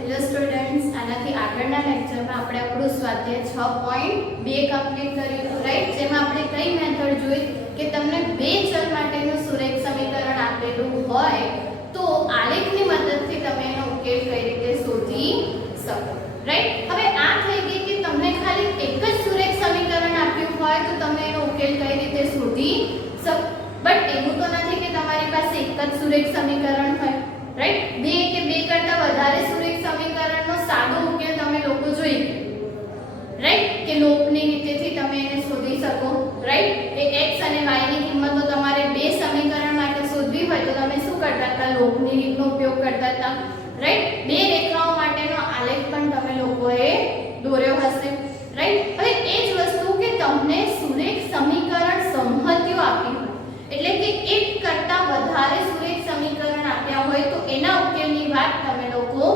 Hello students, આનાથી આગળના લેક્ચરમાં આપણે આપણું સ્વાધ્યાય 6.2 કમ્પ્લીટ કર્યું, રાઈટ? જેમાં આપણે કઈ મેથડ જોઈ કે તમને બે ચલ માટેનું સુરેખ સમીકરણ આપેલું હોય તો આલેખની મદદથી તમે એનો ઉકેલ કઈ રીતે શોધી શકો, રાઈટ? હવે આ થઈ ગઈ કે તમને ખાલી એક જ સુરેખ સમીકરણ આપ્યું હોય તો તમે એનો ઉકેલ કઈ રીતે શોધી શકો, બટ એવું તો નથી કે તમારી પાસે એક જ સુરેખ સમીકરણ હોય, રાઈટ? બે કે બે કરતા વધારે સુરેખ સમીકરણનો સાદો ઉકેલ તમે લોકો જોઈ, રાઈટ? કે લોપની રીતેથી તમે એને શોધી શકો, રાઈટ? એ x અને y ની કિંમતો તમારે બે સમીકરણ માટે શોધવી હોય તો તમે શું કરતા હતા? લોપની રીતનો ઉપયોગ કરતા હતા, રાઈટ? બે રેખાઓ માટેનો આલેખ પણ તમે લોકોએ દોર્યો હશે, રાઈટ? હવે એ જ વસ્તુ કે તમને સુરેખ સમીકરણ સંહતિઓ આપી હોય, એટલે કે એક કરતા વધારે સુરેખ સમીકરણ આપ્યા હોય તો એના ઉકેલની વાત તમે લોકો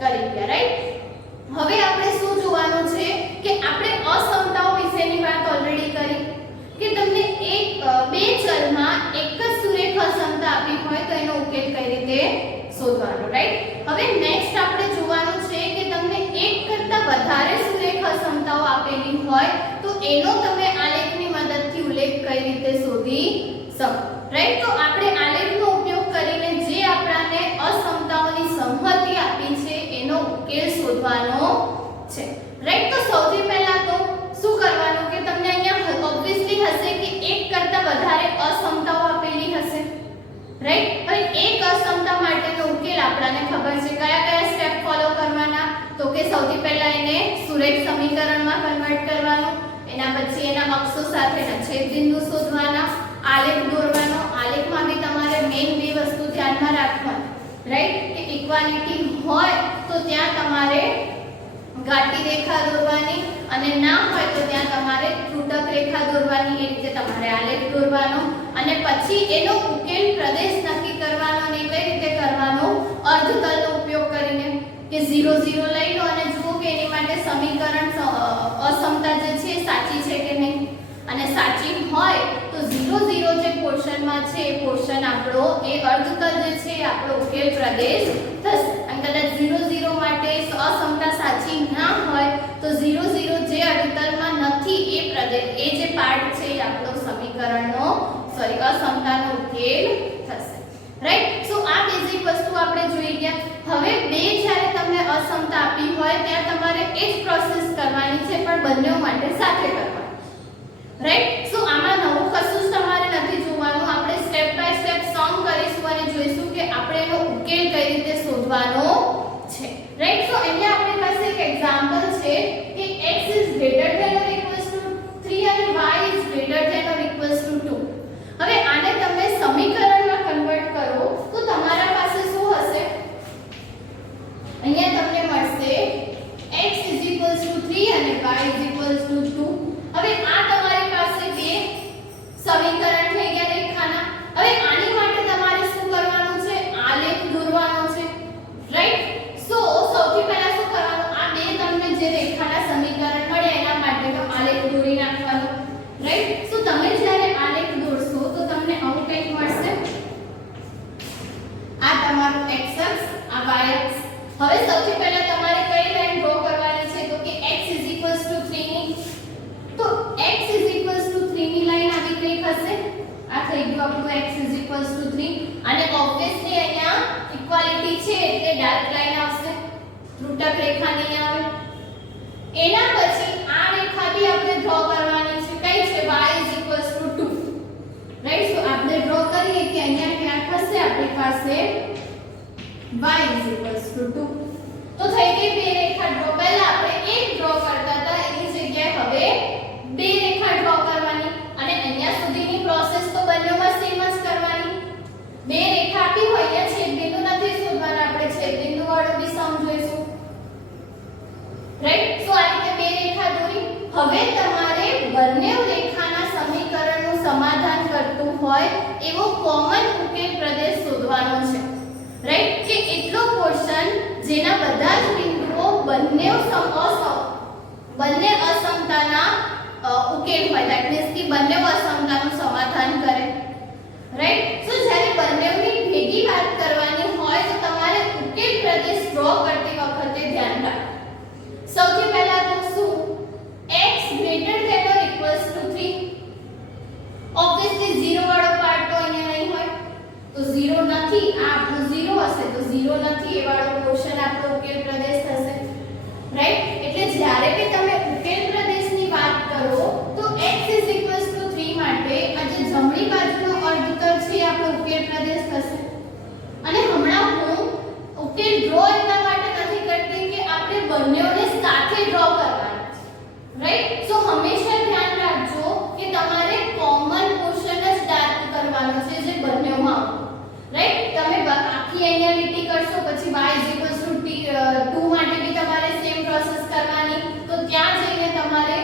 કરી ગયા, રાઈટ? હવે આપણે શું જોવાનું છે કે આપણે અસમતાઓ વિશેની વાત ઓલરેડી કરી કે તમને બે ચલમાં એક જ સુરેખ અસમતા આપી હોય તો એનો ઉકેલ કઈ રીતે શોધવાનો, રાઈટ? હવે નેક્સ્ટ આપણે જોવાનું છે કે તમને એક કરતા વધારે સુરેખ અસમતાઓ આપેલી હોય તો એનો તમે આલેખની મદદથી ઉલ્લેખ કઈ રીતે શોધી શકો, રાઈટ? તો આપણે આલેખનો ઉપયોગ કરીને જે આપણને અસમતાઓની સંહતિ આપી છે એનો ઉકેલ શોધવાનો છે, રાઈટ? તો સૌથી પહેલા તો શું કરવાનું કે તમને અહીંયા ઓબ્વિયસલી હશે કે એક કરતા વધારે અસમતાઓ આપેલી હશે, રાઈટ? હવે એક અસમતા માટેનો ઉકેલ આપણને ખબર છે, કયા કયા સ્ટેપ ફોલો કરવાના? તો કે સૌથી પહેલા એને સુરેખ સમીકરણમાં કન્વર્ટ કરવાનું, એના પછી એના અક્ષો સાથેના છેદબિંદુ શોધવાના, આલેખ દોરવાનો, આલેખમાં બી તમારે મેઈન બે વસ્તુ ધ્યાનમાં રાખવાની, રાઈટ? કે ઇક્વાલિટી હોય તો ત્યાં તમારે ઘાટી રેખા દોરવાની અને ના હોય તો ત્યાં તમારે ત્રુટક રેખા દોરવાની, એ રીતે તમારે આલેખ દોરવાનો અને પછી એનો ઉકેલ પ્રદેશ નક્કી કરવાનો અને કઈ રીતે કરવાનો? અર્ધતલનો ઉપયોગ કરીને કે 0 0 લઈ લો અને જુઓ કે એની માટે સમીકરણ અસમતા જે છે સાચી છે કે નહીં, અને સાચી હોય તો 0 0 જે પોર્શનમાં છે એ પોર્શન આપણો એ અર્ધતલ જે છે આપણો ઉકેલ પ્રદેશ થશે, અને કદાચ 0 0 માટે અસમતા સાચી ના હોય તો 0 0 જે અર્ધતલમાં નથી એ પ્રદેશ એ જે પાર્ટ છે એ આપણો સમીકરણનો અસમતાનો ઉકેલ થશે, રાઈટ? સો આ બેઝિક વસ્તુ આપણે જોઈ ગયા. હવે બે જ્યારે તમને અસમતા આપી હોય ત્યાં તમારે એ જ પ્રોસેસ કરવાની છે પણ બંને માટે સાથે કરવાની, રાઈટ? સો આમાં નવું કશું જ તમારે નથી જોવાનું, આપણે સ્ટેપ બાય સ્ટેપ સોલ્વ કરીશું અને જોઈશું કે આપણે એનો ઉકેલ કઈ રીતે શોધવાનો છે, રાઈટ? સો અહીંયા આપણી પાસે એક એક્ઝામ્પલ છે કે x is greater than or equals to 3 અને y is greater than or equals to 2. હવે આને તમે સમીકરણમાં કન્વર્ટ કરો તો તમારા પાસે શું હશે? અહીંયા તમને મળશે x is equals to 3 અને y is equals to 2. હવે આ તમારી પાસે બે સમીકરણ થઈ ગયા રેખાના. હવે આની માટે તમારે શું કરવાનું છે? આલેખ દોરવાનો છે, રાઈટ? સો સૌથી પહેલા શું કરવાનું? આ બે તમને જે રેખાના સમીકરણ મળ્યા એના માટેનો આલેખ દોરી નાખવાનો, રાઈટ? સો તમે જ્યારે આલેખ દોરશો તો તમને આવું કંઈક મળશે. આ તમારું x અક્ષ, આ y અક્ષ. હવે સૌથી પહેલા તમારે કઈ લાઈન ડ્રો કરવાની છે? તો કે x 3 ની, તો x 3 ની લાઈન આવી કઈ હશે? આ થઈ ગયું આપણું x 3 અને ઓબ્વિયસલી અહીંયા ઇક્વાલિટી છે એટલે ડાર્ક લાઈન આવશે, ત્રુટક રેખા નહીં આવે. એના પછી આ રેખા બી આપણે ડ્રો કરવાની છે, કઈ છે? y 2, right? સો આપણે ડ્રો કરીએ કે અહીંયા ક્યાંક હશે આપણી પાસે y 2. તો થઈ ગઈ બે રેખા ડ્રો. પહેલા આપણે એક ડ્રો કરતા હતા એની જગ્યાએ હવે બે રેખા ડ્રો કરવાની અને અહીંયા સુધીની પ્રોસેસ તો બંનેમાં સેમ જ કરવાની. બે રેખા આપી હોય અહીંયા છેદબિંદુ નથી શોધવાના, આપણે છેદબિંદુ વાળો બી સમ જોઈશું, રાઈટ? સો આ રીતે બે રેખા દોરી. હવે તમારે બંને રેખાના સમીકરણનું સમાધાન કરતું હોય એવો કોમન ઉકેલ પ્રદેશ શોધવાનો છે, રાઈટ? કે એટલો પોર્શન જેના બધા જ બિંદુઓ બંને અસમતાના ઉકેલ હોય, ધેટ મીન્સ કે બંને અસમતાનું સમાધાન કરે, રાઈટ? સો જ્યારે બંનેની ભેગી વાત કરવાની હોય તો તમારે ઉકેલ પ્રદેશ ડ્રો કરતી વખતે રાઈટ? એટલે જ્યારે બી તમે ઉકેલ પ્રદેશની વાત કરો તો x 3 માટે આ જે જમણી બાજુનો અર્ધતલ છે એ આપણો ઉકેલ પ્રદેશ થશે. અને હમણાં હું ઉકેલ ડ્રો એટલા માટે નથી કરતી કે આપણે બંનેઓને સાથે ડ્રો કરવાના છે, રાઈટ? સો હંમેશા ધ્યાન રાખજો કે તમારે કોમન પોર્શન જ ડાર્ક કરવાનો છે જે બંનેમાં આવશે, રાઈટ? તમે આખી અહીંયા લીટી કરશો પછી y 2 માટે બી તમારે સેમ પ્રોસેસ કરવાની, તો ત્યાં જઈને તમારે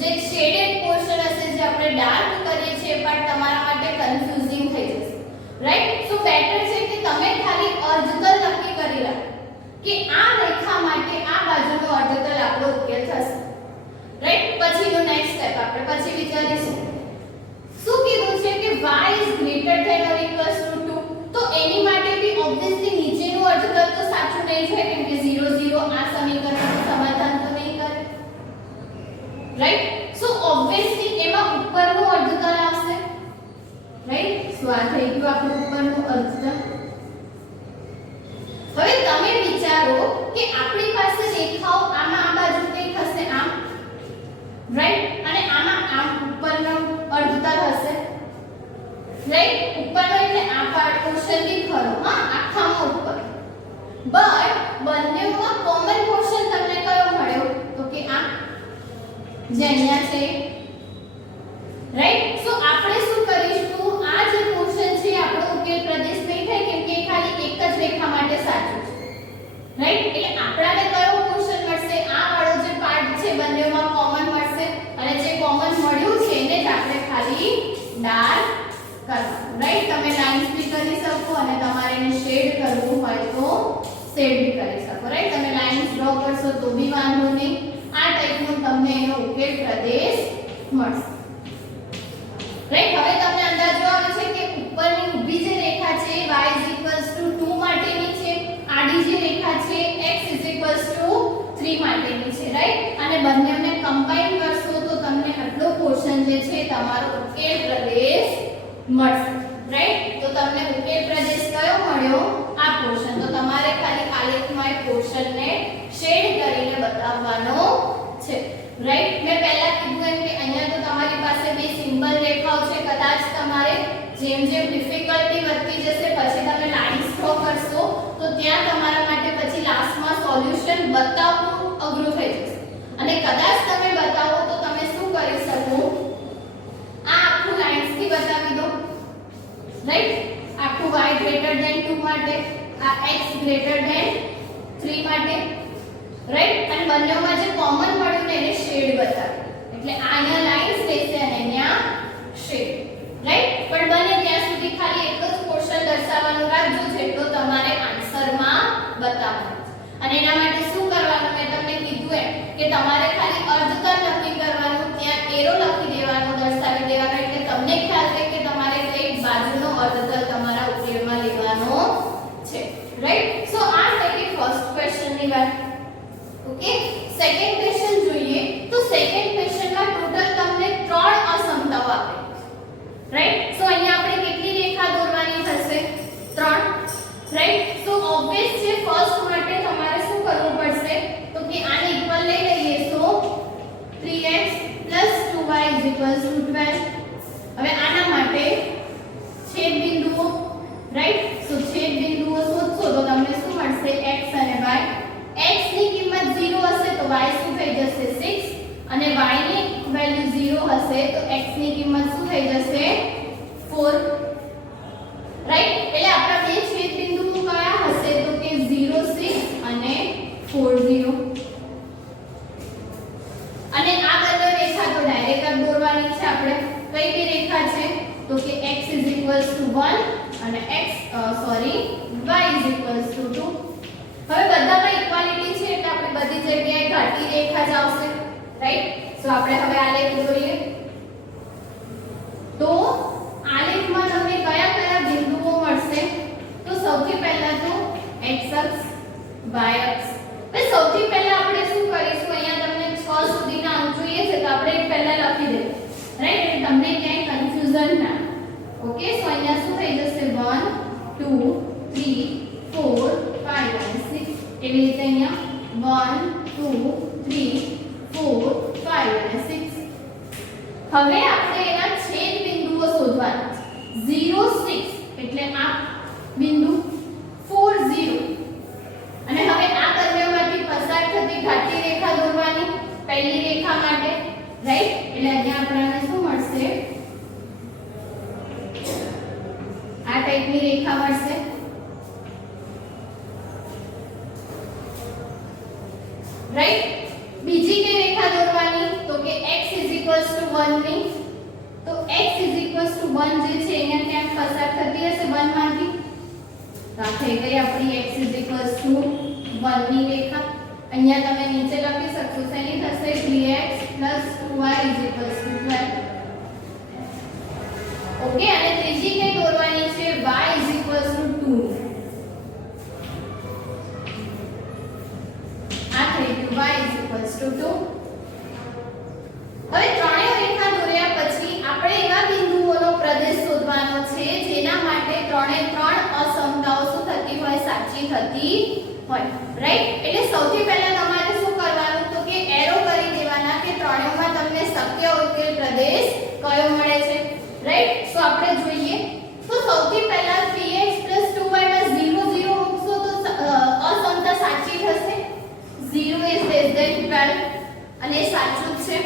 જે શેડેડ પોર્શન હશે જે આપણે ડાર્ક કરીએ છીએ પણ તમારા માટે કન્ફ્યુઝિંગ થઈ જશે, રાઈટ? સો બેટર છે કે તમે ખાલી અર્ધતલ નક્કી કરી રાખો કે આ રેખા માટે આ બાજુનો અર્ધતલ આપણો ઉકેલ થશે, રાઈટ? પછીનો નેક્સ્ટ સ્ટેપ આપણે પછી વિચારીશું. શું કીધું છે કે y is greater than or equals to 2, તો એની માટે બી ઓબ્વિયસલી નીચેનું અર્ધતલ તો સાચું નહીં છે કેમ કે 0 0 આ સમીકરણનું સમાધાન તો નહીં કરે, રાઈટ? સો ઓબ્વિયસલી એમાં ઉપરનું અર્ધતલ આવશે, રાઈટ? સો આ થઈ ગયું આપણું ઉપરનું અર્ધતલ. હવે તમે વિચારો કે આપણી પાસે રેખાઓ આમાં આ બાજુ કંઈક હશે આમ, રાઈટ? અને આમાં આમ ઉપરનો અર્ધતલ હશે, રાઈટ? ઉપરનો એટલે આ પાર્ટ પોર્શન બી ખરો, હા, આખામાં ઉપર. બટ બંનેમાં કોમન પોર્શન તમને કયો મળ્યો? તો કે આ જે અહીંયા છે, રાઈટ? સો આપણે શું કરીશું, આ જે પોર્શન છે આપણો ઉકેલ પ્રદેશ નહીં થાય કેમ કે ખાલી એક જ રેખા માટે સાચું છે, રાઈટ? એટલે આપણાને કયો પોર્શન મળશે? આ વાળો જે પાર્ટ છે બંનેમાં કોમન મળશે અને જે કોમન મળ્યું છે એને જ આપણે ખાલી ડાર્ક કરવાનું, રાઈટ? તમે લાઇન્સ બી કરી શકો અને તમારે એને શેડ કરવું હોય તો શેડ બી કરી શકો, રાઈટ? તમે લાઇન્સ ડ્રો કરશો તો બી વાંધો નહીં, આ ટાઈપનો તમને એનો ઉકેલ પ્રદેશ મળશે, રાઈટ? હવે તમને અંદાજો આવે છે કે ઉપરની ઊભી જે રેખા છે y 2 માટેની છે, આડી જે રેખા છે x 3 માટેની છે, રાઈટ? અને બંનેને કમ્બાઈન કરશો તો તમને આટલો પોર્શન જે છે તમારો ઉકેલ પ્રદેશ મળશે, રાઈટ? તો તમને ઉકેલ પ્રદેશ કયો મળ્યો? આ પોર્શન. તો તમારે ખાલી આલેખમાં એ પોર્શનને શેડ કરીને બતાવવાનો છે, રાઈટ? મેં પહેલા કીધું એમ કે અહીંયા તો તમારી પાસે બે સિમ્પલ રેખાઓ છે, કદાચ તમારે જેમ જેમ ડિફિકલ્ટી વધતી જશે પછી તમે લાઇન્સ ડ્રો કરશો તો ત્યાં તમારા માટે પછી લાસ્ટમાં સોલ્યુશન બતાવવું અઘરું થઈ જશે. અને કદાચ તમે બતાવો તો તમે શું કરી શકો, આ આખું લાઇન્સથી બતાવી દો, રાઈટ? આખું y greater than 2 માટે, આ x greater than 3 માટે, રાઈટ? અને બંનેમાં જે કોમન મળ્યું ને એને શેડ બતાવી, એટલે આ અહીંયા લાઇન્સ રહેશે અને અહીંયા શેડ, રાઈટ? પણ બને ત્યાં સુધી ખાલી એક જ પોર્શન દર્શાવવાનું રાખજો જેટલો તમારે આન્સરમાં બતાવવાનો છે. અને એના માટે શું કરવાનું, મેં તમને કીધું એમ કે તમારે ખાલી અર્ધતલ નક્કી કરવાનું, ત્યાં એરો લખી દેવાનો, દર્શાવી દેવાનો, એટલે તમને ખ્યાલ રહે કે તમારે કઈ બાજુનો અર્ધતલ તમારા ઉકેલમાં લેવાનો છે, રાઈટ? સો આ થઈ ફર્સ્ટ ક્વેશ્ચનની વાત. ઓકે, સેકન્ડ ક્વેશ્ચન જોઈએ. તો સેકન્ડ ક્વેશ્ચનમાં ટોટલ તમને 3 અસમતાઓ આપે, રાઈટ? સો અહીંયા આપણે કેટલી રેખા દોરવાની થશે? 3, રાઈટ? સો ઓબ્વિયસ છે ફર્સ્ટ માટે તમારે શું કરવું પડશે, તો કે આને ઇક્વલ લઈ લઈએ તો 3x 2y 12. હવે આના માટે છેદ બિંદુઓ, રાઈટ? સો છેદ બિંદુઓ શોધશો તો તમને શું મળશે? x અને y. x ની કિંમત 0 હશે તો y શું થઈ જશે? 6, અને y ની વેલ્યુ 0 હશે તો x ની કિંમત શું થઈ જશે? 4, રાઈટ? એટલે આપણા બે છેદ બિંદુઓ કયા હશે તો કે 0 6 અને 4 0. અને આ બંને રેખા તો ડાયરેક્ટ જ દોરવાની છે આપણે. કઈ કઈ રેખા છે તો કે x 1 અને y 2. હવે બધામાં ઇક્વાલિટી છે એટલે આપણે બધી જગ્યાએ ઘાટી રેખા જ આવશે, રાઈટ? સો આપણે હવે આલેખ દોરીએ. તો આલેખમાં તમને કયા કયા બિંદુઓ મળશે? તો સૌથી પહેલા તો x અક્ષ, y અક્ષ. હવે સૌથી પહેલા આપણે શું કરીશું, અહીંયા તમને 6 સુધીના અંક જોઈએ છે તો આપણે એક પહેલા લખી દઈએ, રાઈટ? એટલે તમને ક્યાંય કન્ફ્યુઝન ના. ઓકે, સો અહીંયા શું થઈ જશે? 1 2 3 4 5 અને 6. એવી રીતે અહીંયા 1 2 3 4 5 અને 6. હવે આપણે એના છેદ બિંદુઓ શોધવાના છે 0 6 એટલે આ બિંદુ 4 0 અને હવે આ બંનેમાંથી પસાર થતી ઘાટી રેખા દોરવાની પહેલી રેખા માટે રાઈટ એટલે અહીંયા આપણને શું મળશે આ ટાઈપની રેખા મળશે રાઈટ બીજી કઈ રેખા દોરવાની તો કે x 1 ની તો x 1 જે છે અહીંયા ક્યાંક પસાર થતી હશે 1 માંથી તો આ થઈ ગઈ આપણી x 1 ની રેખા અહીંયા તમે નીચે લખી શકશો શેની થશે 3x 2y 12 ઓકે અને ત્રીજી કઈ દોરવાની છે y 2 આ થઈ ગયું y 2 હવે ત્રણેય રેખા દોર્યા પછી આપણે એવા બિંદુઓનો પ્રદેશ શોધવાનો છે જેના માટે ત્રણે ત્રણ અસમતાઓ શું થતી હોય સાચી થતી હોય રાઈટ એટલે સૌથી પહેલા તમારે શું કરવાનું તો કે એરો કરી દેવાના કે ત્રણેયમાં તમને શક્ય ઉકેલ પ્રદેશ કયો મળે છે રાઈટ સો આપણે જોઈએ તો સૌથી પહેલા 3x 2y માં 0 0 મૂકશો તો અસમતા સાચી થશે 0 is less than 12 અને સાચું જ છે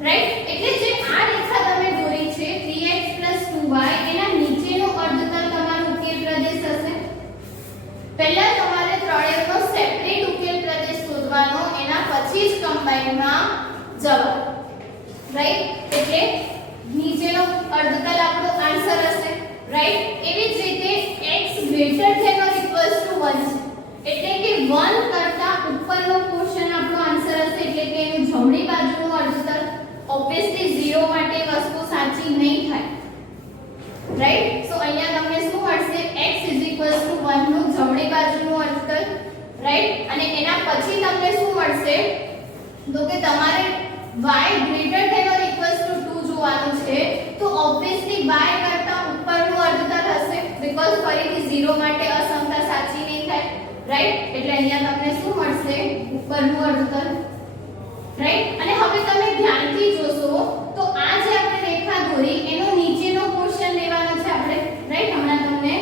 રાઈટ એટલે જે આ રેખા તમે દોરી છે 3x 2y એના નીચેનો અર્ધતલ તમારો ઉકેલ પ્રદેશ હશે પહેલા તમારે ત્રણેયનો સેપરેટ ઉકેલ પ્રદેશ શોધવાનો એના પછી જ કમ્બાઈનમાં જવાનું રાઈટ એટલે નીચેનો અર્ધતલ આપણો આન્સર હશે રાઈટ એવી જ રીતે x greater than or equals to 1 છે એટલે કે 1 કરતા ઉપરનો પોર્શન આપણો આન્સર હશે એટલે કે એનું જમણી બાજુનું અર્ધતલ ઓબ્વિયસલી 0 માટે વસ્તુ સાચી નહીં થાય રાઈટ સો અહીંયા તમને શું મળશે x 1 નું જમણી બાજુનું અર્ધતલ રાઈટ અને એના પછી તમને શું મળશે તો કે તમારે y greater than or equals to 2 જોવાનું છે તો ઓબ્વિયસલી y કરતા ઉપરનું અર્ધતલ હશે બીકોઝ ફરીથી 0 માટે અસમતા સાચી નહીં થાય રાઈટ એટલે અહીંયા તમને શું મળશે ઉપરનું અર્ધતલ રાઈટ અને હવે તમે ધ્યાનથી જોશો તો આ જે આપણે રેખા દોરી એનો નીચેનો પોર્શન લેવાનો છે આપણે રાઈટ હમણાં તમને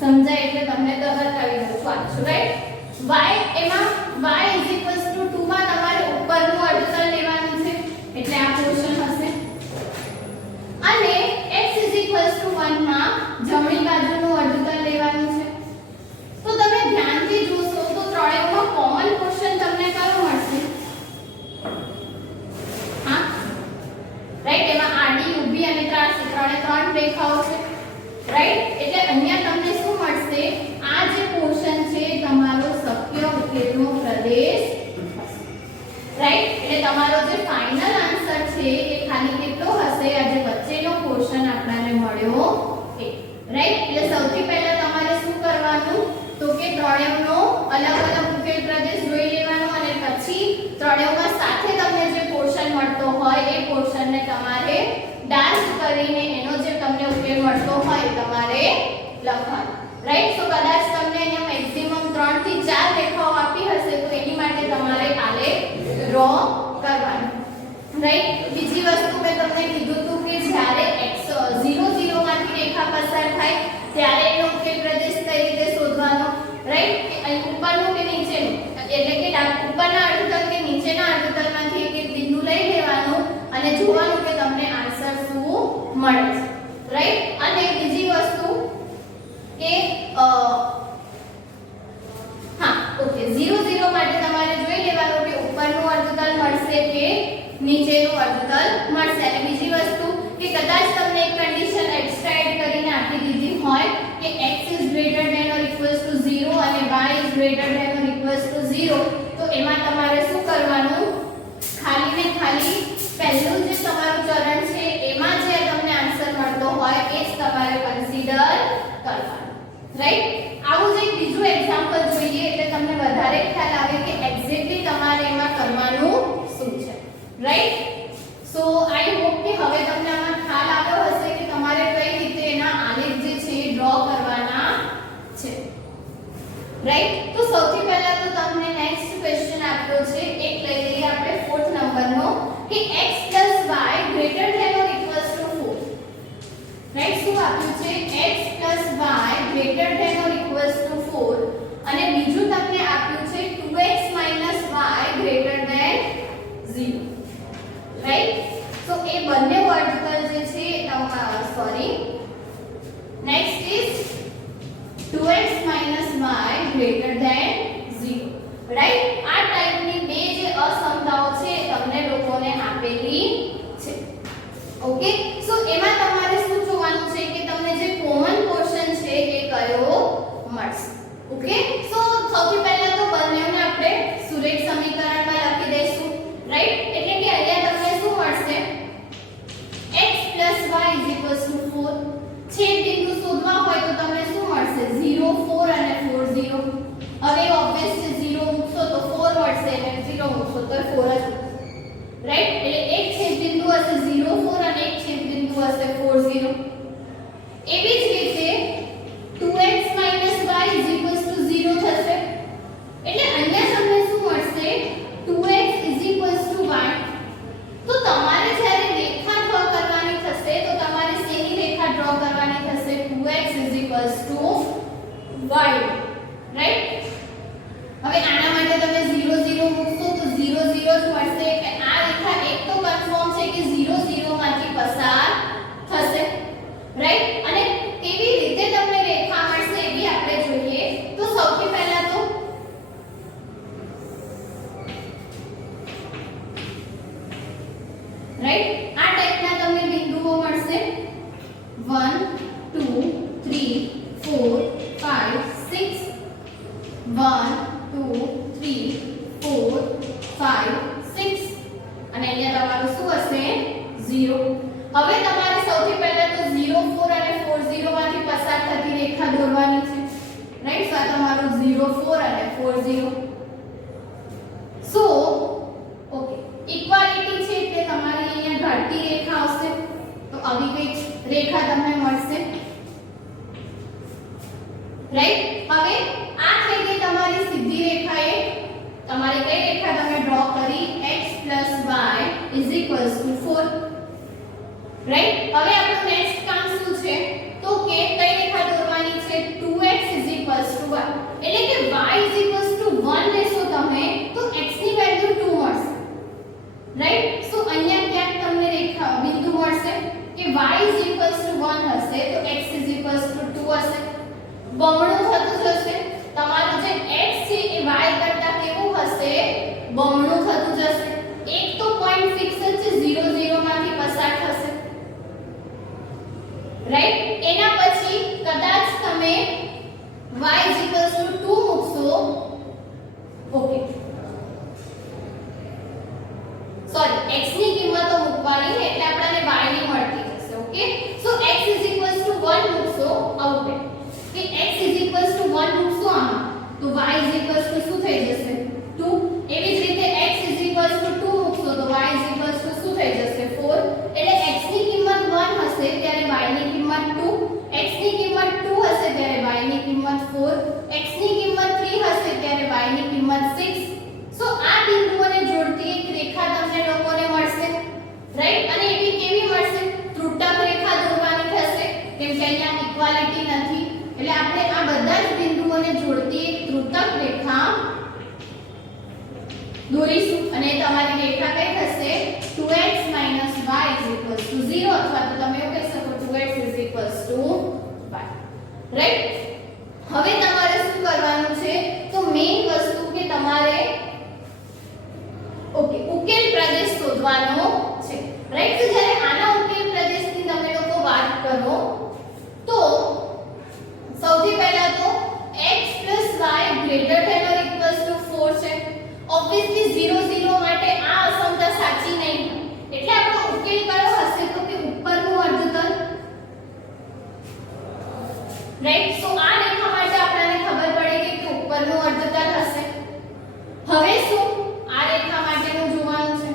સમજાય એટલે તમને તરત આવી જશે વાંચો રાઈટ y એમાં y 2 માં તમારે ઉપરનું અર્ધતલ લેવાનું છે એટલે આ પોર્શન હશે અને x 1 માં જમણી બાજુનું અર્ધતલ લેવાનું છે તો તમે ધ્યાનથી જોશો તો ત્રણેયમાં કોમન પોર્શન તમને કયો મળશે હા રાઈટ એમાં આડી ઊભી અને ત્રાંસી ત્રણ રેખાઓ છે રાઈટ એટલે અહીંયા તમને શું મળશે આ જે પોર્શન છે તમારો શક્ય ઉકેલનો પ્રદેશ રાઈટ એટલે તમારો જે ફાઇનલ આન્સર છે એ ખાલી કેટલો હશે આ જે વચ્ચેનો પોર્શન આપણને મળ્યો એ રાઈટ એટલે સૌથી પહેલા તમારે શું કરવાનું તો કે ત્રણેયનો અલગ અલગ ઉકેલ પ્રદેશ જોઈ લેવાનો અને પછી ત્રણેયમાં સાથે તમને જે પોર્શન મળતો હોય એ પોર્શનને તમારે ડાર્ક કરીને એનો જે તમને ઉકેલ મળતો હોય તમારે લખવાનો રાઈટ સો કદાચ તમને અહીંયા મેક્સિમમ 3 થી 4 રેખાઓ આપી હશે તો એની માટે તમારે આલેખ ડ્રો કરવાનો રાઈટ બીજી વસ્તુ મેં તમને કીધું હતું કે જ્યારે x 0 0 માંથી રેખા પસાર થાય ત્યારે એનો ઉકેલ પ્રદેશ કઈ રીતે શોધવાનો રાઈટ અહીં ઉપરનું કે નીચેનું એટલે કે ઉપરના અર્ધતલ કે નીચેના અર્ધતલમાંથી એક બિંદુ લઈ લેવાનું અને જોવાનું કે તમને આન્સર શું મળે છે રાઈટ અને બીજી વસ્તુ કે હા ઓકે 0 0 માટે તમારે જોઈ લેવાનું કે ઉપરનું અર્ધતલ મળશે કે નીચેનું અર્ધતલ મળશે અને બીજી વસ્તુ કે કદાચ તમને એક કન્ડિશન એક્સ્ટ્રા એડ કરીને આપી દીધી હોય કે x is greater than or equals to 0 અને y is greater than or equals to 0 તો એમાં તમારે શું કરવાનું ખાલી ને ખાલી પહેલું જે તમારું ચરણ છે એમાં જે તમને આન્સર મળતો હોય એ જ તમારે કન્સિડર કરવાનું રાઈટ આવું જ એક બીજું એક્ઝામ્પલ જોઈએ એટલે તમને વધારે ખ્યાલ આવે કે એક્ઝેક્ટલી તમારે એમાં કરવાનું શું છે રાઈટ સો આઈ હોપ કે હવે તમને આમાં ખ્યાલ આવ્યો હશે કે તમારે કઈ રીતે એના આલેખ જે છે એ ડ્રો કરવાના છે રાઈટ તો સૌથી પહેલા તો તમને નેક્સ્ટ ક્વેશ્ચન રાઈટ આ ટાઈપની બે જે અસમતાઓ છે તમને લોકોને આપેલી છે ઓકે સો એમાં તમારે શું જોવાનું છે કે તમને જે કોમન પોર્શન છે એ કયો મળશે ઓકે સો સૌથી પહેલા તો બંનેને આપણે સુરેખ સમીકરણમાં લખી દઈશું રાઈટ એટલે કે અહીંયા તમને શું મળશે x y 4 છેદ બિંદુ શોધવા હોય તો તમને શું મળશે 0 4 અને 4 0 હવે ઓબ્વિયસલી 0 મૂકશો તો 4 મળશે અને 0 મૂકશો તો 4 જ રાઈટ એટલે એક છેદ બિંદુ હશે 0 4 અને એક છેદ બિંદુ હશે 4 0 એવી જ રીતે 2x y 0 થશે એટલે અહીંયા તમને શું મળશે 2x y તો તમારે જ્યારે રેખા ડ્રો કરવાની થશે તો તમારે શેની રેખા ડ્રો કરવાની થશે 2x y રાઈટ હવે આના માટે તમે 0 0 મૂકશો તો 0 0 જ મળશે એટલે આ રેખા એક તો કન્ફર્મ છે કે 0 0 માંથી પસાર થશે રાઈટ અને કેવી રીતે તમને રેખા મળશે એ બી આપણે જોઈએ તો સૌથી પહેલા તો રાઈટ આ ટાઈપના તમને બિંદુઓ મળશે 1 2 3 4 5 6 1 2 3 4 5 6 અને અહીંયા તમારું શું હશે 0 હવે તમારે સૌથી પહેલા તો 0 4 અને 4 0 માંથી પસાર થતી રેખા દોરવાની છે રાઈટ તો તમારું 0 4 અને 4 0 સો ઓકે ઇક્વાલિટી છે એટલે તમારી અહીંયા ઘટતી રેખા આવશે તો આવી કઈ રેખા તમને મળશે રાઈટ હવે આ થઈ ગઈ તમારી સીધી રેખા એ તમારી કઈ રેખા તમે ડ્રો કરી x y 4 રાઈટ હવે આપણું નેક્સ્ટ કામ શું છે તો કે કઈ રેખા દોરવાની છે 2x y એટલે કે y 1 લેશો તમે તો x ની વેલ્યુ 2 મળશે રાઈટ સો અહીંયા ક્યાંક તમને રેખા બિંદુ મળશે કે y 1 હશે તો x 2 હશે બમણું થતું જશે તમારું જે x છે એ y કરતા કેવું હશે બમણું થતું જશે એક તો પોઈન્ટ ફિક્સ જ છે 0 0 માંથી પસાર થશે રાઈટ એના પછી કદાચ તમે y 2 મૂકશો ઓકે સોરી x ની કિંમત તો મૂકવાની છે એટલે આપણને y ની મળતી જશે ઓકે સો x 1 મૂકશો આઉટ કે x 1 મૂકશો આમાં તો y શું થઈ જશે 2 એવી જ રીતે x 2 મૂકશો તો y શું થઈ જશે 4 એટલે x ની કિંમત 1 હશે ત્યારે y ની કિંમત 2 x ની કિંમત 2 હશે ત્યારે y ની કિંમત 4 x ની કિંમત 3 હશે ત્યારે y ની કિંમત 6 સો આ બિંદુઓને જોડતી એક રેખા તમને લોકોને મળશે રાઈટ અને એવી કેવી મળશે ત્રુટક રેખા દોરવાની થશે કેમ કે અહીંયા ઇક્વાલિટી નથી એટલે આપણે આ બધા જ બિંદુઓને જોડતી એક ત્રુટક રેખા દોરીશું અને તમારી રેખા કઈ થશે 2x y 0 અથવા તો તમે એવું કહી શકો 2x y રાઈટ હવે તમારે શું કરવાનું છે તો મેઈન વસ્તુ કે તમારે ઓકે ઉકેલ પ્રદેશ શોધવાનો છે રાઈટ તો જ્યારે આના ઉકેલ પ્રદેશની તમે લોકો વાત કરો તો સૌથી પહેલા તો x y >= 4 છે ઓબ્વિયસલી 0 0 માટે આ અસમતા સાચી નહીં એટલે આપણો ઉકેલ કયો હશે તો કે ઉપરનું અર્ધતલ રાઈટ સો આ રેખા માટે આપણને ખબર પડી ગઈ કે ઉપરનું અર્ધતલ હશે હવે શું આ રેખા માટેનું જોવાનું છે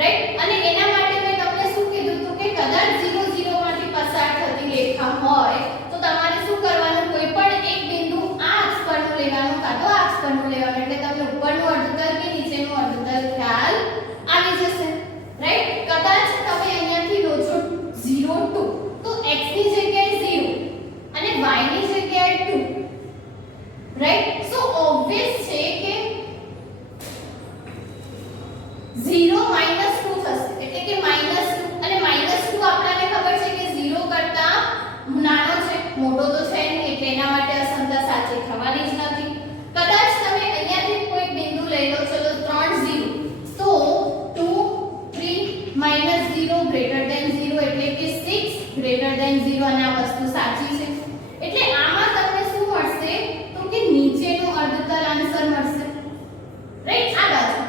રાઈટ અને એના માટે મેં તમને શું કીધું હતું કે કદાચ 0 0 માંથી પસાર થતી રેખા હોય તો તમારે શું કરવાનું કોઈ પણ એક બિંદુ આ અક્ષ પરનું લેવાનું કાં તો આ અક્ષ પરનું લેવાનું એટલે તમને ઉપરનું અર્ધતલ કે નીચેનું અર્ધતલ ખ્યાલ આવી જશે રાઈટ કદાચ તમે અહીંયાથી લો છો 0 2 તો x ની જગ્યાએ 0 અને y ની જગ્યાએ અને આ વસ્તુ સાચી છે. એટલે આમાં તમને શું મળશે તો કે નીચેનું અર્ધતલ આન્સર મળશે. રાઈટ, આ બાજુ.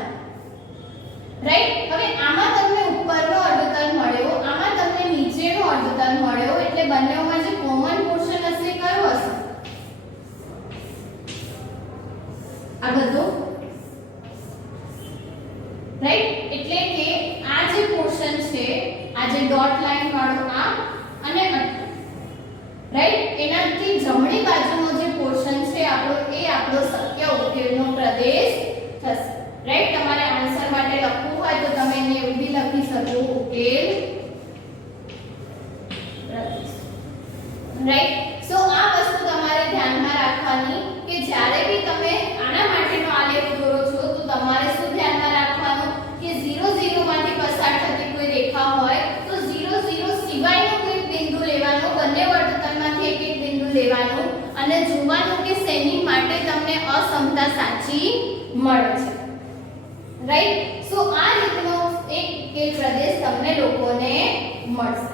રાઈટ, હવે આમાં તમને ઉપરનો અર્ધતલ મળ્યો, આમાં તમને નીચેનો અર્ધતલ મળ્યો, એટલે બંનેમાં જે કોમન પોર્શન હશે કયો હશે? આ બધો. રાઈટ, એટલે કે આ જે પોર્શન છે, આ જે ડોટ લાઈન વાળો આ અને રાઈટ, એનાથી જમણી બાજુનો જે પોર્શન છે આપણો, એ આપણો શક્ય ઉકેલનો પ્રદેશ થશે. રાઈટ, તમારે આન્સર માટે લખવું હોય તો તમે એને એવું બી લખી શકો, ઉકેલ પ્રદેશ. રાઈટ, સો આ વસ્તુ તમારે ધ્યાનમાં રાખવાની કે જ્યારે બી તમે આના માટેનો આલેખ દોરો છો તો તમારે શું ધ્યાનમાં રાખવાનું કે 0 0 માંથી પસાર થતી કોઈ રેખા હોય તો 0 0 સિવાયનો કોઈ બિંદુ લેવાનો, બંને વર્તુળમાંથી એક એક બિંદુ લેવાનું અને જોવાનું કે શેની માટે તમને અસમતા સાચી મળે છે. રાઈટ, સો આ રીતનો એક ઉકેલ પ્રદેશ તમને લોકોને મળશે.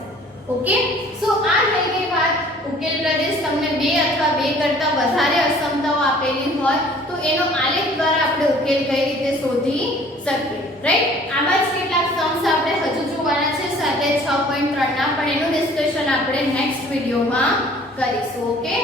ઓકે, સો આ થઈ ગઈ વાત. ઉકેલ પ્રદેશ તમને 2 અથવા 2 કરતા વધારે અસમતાઓ આપેલી હોય તો એનો આલેખ દ્વારા આપણે ઉકેલ કઈ રીતે શોધી શકીએ. રાઈટ, આમાં જ કેટલાક સમ્સ આપણે હજુ જોવાના છે સ્વાધ્યાય 6.3 ના, પણ એનું ડિસ્કશન આપણે નેક્સ્ટ વિડિયોમાં કરીશું. ઓકે.